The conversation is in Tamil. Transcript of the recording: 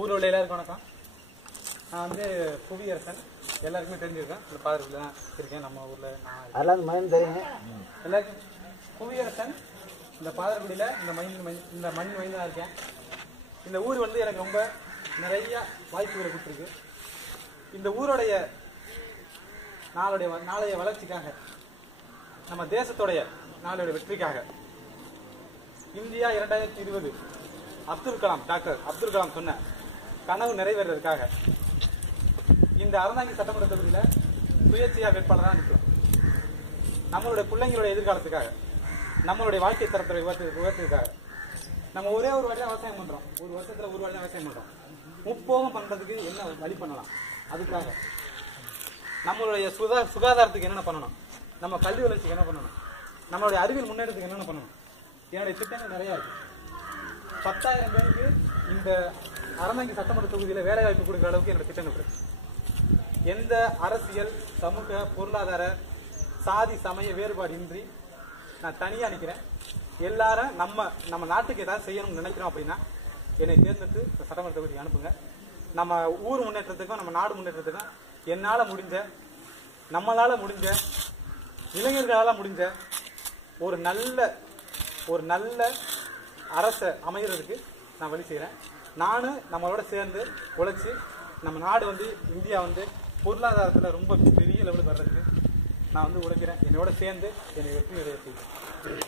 ஊர் உள்ள எல்லாருக்கும் வணக்கம். நான் வந்து புவியரசன், எல்லாருக்குமே தெரிஞ்சிருக்கேன். இந்த பாதத்தில் தான் இருக்கேன். நம்ம ஊரில் நான் மண் தெரியுங்க எல்லாருக்கும். புவியரசன் இந்த பாதக்குடியில் இந்த மண் தான் இருக்கேன். இந்த ஊர் வந்து எனக்கு ரொம்ப நிறைய வாய்ப்புகளை கொடுத்துருக்கு. இந்த ஊருடைய நாளைய வளர்ச்சிக்காக, நம்ம தேசத்துடைய நாளைய வெற்றிக்காக இந்தியா 2020 டாக்டர் அப்துல் கலாம் சொன்ன கனவு நிறைவேறதுக்காக இந்த அறந்தாங்கி சட்டமன்ற தொகுதியில் சுயேட்சையா வேட்பாளராக நிற்கிறோம். நம்மளுடைய பிள்ளைங்களுடைய எதிர்காலத்துக்காக, நம்மளுடைய வாழ்க்கை தரத்தை உயர்த்துறதுக்காக. நம்ம ஒரே ஒரு வாட்டி தான் விவசாயம் பண்றோம். ஒரு வருஷத்துல ஒரு வாட்டி தான் விவசாயம் பண்றோம். முப்போகம் பண்றதுக்கு என்ன வழி பண்ணலாம்? அதுக்காக நம்மளுடைய சுகாதாரத்துக்கு என்னென்ன பண்ணணும், நம்ம கல்வி வளர்ச்சிக்கு என்ன பண்ணணும், நம்மளுடைய அறிவியல் முன்னேற்றத்துக்கு என்னென்ன பண்ணணும். என்னுடைய திட்டங்கள் நிறைய இருக்கு. 10,000 பேருக்கு இந்த அறந்தாங்கி சட்டமன்ற தொகுதியில் வேலை வாய்ப்பு கொடுக்குற அளவுக்கு என்னோட திட்டங்கள் இருக்கு. எந்த அரசியல், சமூக, பொருளாதார, சாதி, சமய வேறுபாடு இன்றி நான் தனியா நிற்கிறேன். எல்லாரும் நம்ம நாட்டுக்கு ஏதாவது செய்யணும்னு நினைக்கிறோம் அப்படின்னா என்னை தேர்ந்தெடுத்து சட்டமன்ற தொகுதிக்கு அனுப்புங்க. நம்ம ஊர் முன்னேற்றத்துக்கும் நம்ம நாடு முன்னேற்றத்துக்கும் என்னால முடிஞ்ச, நம்மளால முடிஞ்ச, இளைஞர்களால முடிஞ்ச ஒரு நல்ல அரசை அமைகிறதுக்கு நான் வழி செய்கிறேன். நானும் நம்மளோட சேர்ந்து உழைச்சி நம்ம நாடு வந்து இந்தியா வந்து பொருளாதாரத்தில் ரொம்ப பெரிய லெவலுக்கு வர்றதுக்கு நான் வந்து உழைக்கிறேன். என்னோட சேர்ந்து என்னை வெற்றி அடைய செய்கிறேன்.